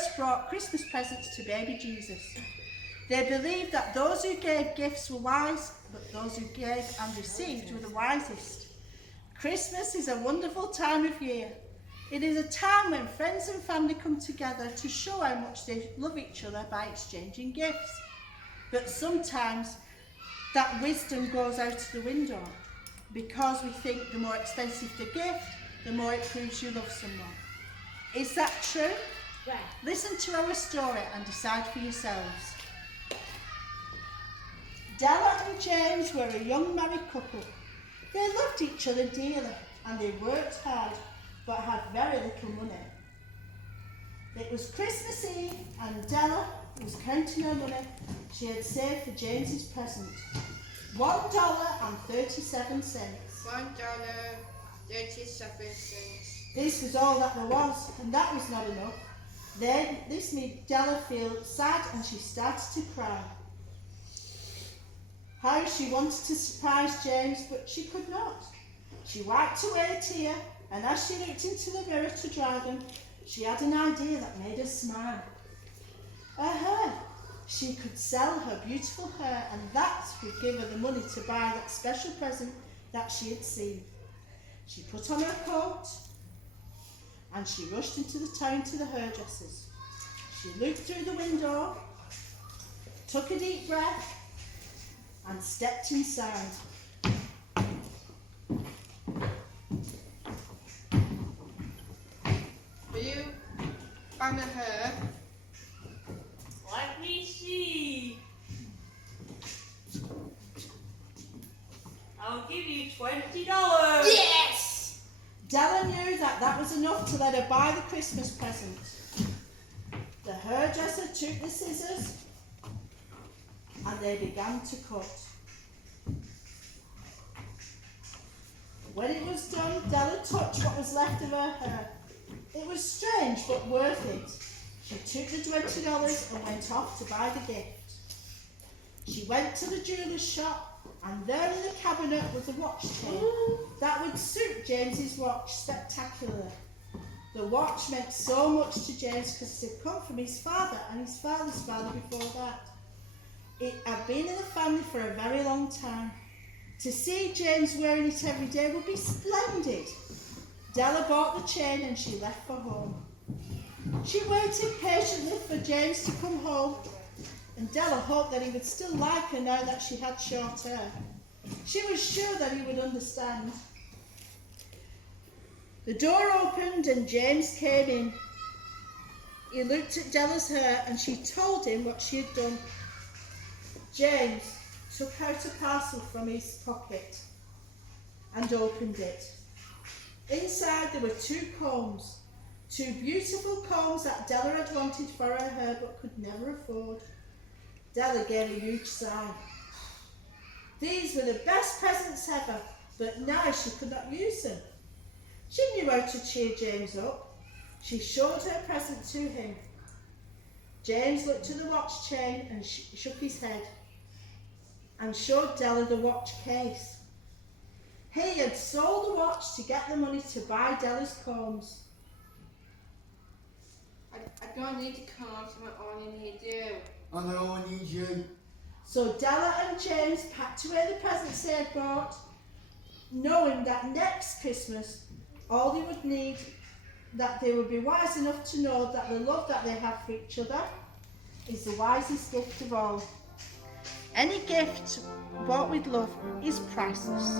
first brought Christmas presents to baby Jesus. They believed that those who gave gifts were wise, but those who gave and received were the wisest. Christmas is a wonderful time of year. It is a time when friends and family come together to show how much they love each other by exchanging gifts. But sometimes that wisdom goes out the window because we think the more expensive the gift, the more it proves you love someone. Is that true? Right. Listen to our story and decide for yourselves. Della and James were a young married couple. They loved each other dearly and they worked hard but had very little money. It was Christmas Eve and Della was counting her money she had saved for James's present. $1.37. $1.37. This was all that there was, and that was not enough. Then this made Della feel sad and she started to cry. How she wanted to surprise James, but she could not. She wiped away a tear, and as she looked into the mirror to dry them, she had an idea that made her smile. Her hair. She could sell her beautiful hair, and that would give her the money to buy that special present that she had seen. She put on her coat, and she rushed into the town to the hairdresser's. She looked through the window, took a deep breath, and stepped inside. Will you bang her hair? Let me see. I'll give you $20. Yes! Della knew that was enough to let her buy the Christmas present. The hairdresser took the scissors and they began to cut. When it was done, Della touched what was left of her hair. It was strange but worth it. She took the $20 and went off to buy the gift. She went to the jeweller's shop, and there in the cabinet was a watch chain that would suit James's watch spectacularly. The watch meant so much to James because it had come from his father and his father's father before that. It had been in the family for a very long time. To see James wearing it every day would be splendid. Della bought the chain and she left for home. She waited patiently for James to come home, and Della hoped that he would still like her now that she had short hair. She was sure that he would understand. The door opened and James came in. He looked at Della's hair and she told him what she had done. James took out a parcel from his pocket and opened it. Inside there were 2 combs. 2 beautiful combs that Della had wanted for her hair but could never afford. Della gave a huge sigh. These were the best presents ever, but now she could not use them. She knew how to cheer James up. She showed her present to him. James looked at the watch chain and shook his head and showed Della the watch case. He had sold the watch to get the money to buy Della's combs. I don't need to come, I only need you. And I only need you. So Della and James packed away the presents they had bought, knowing that next Christmas all they would need, that they would be wise enough to know that the love that they have for each other is the wisest gift of all. Any gift bought with love is priceless.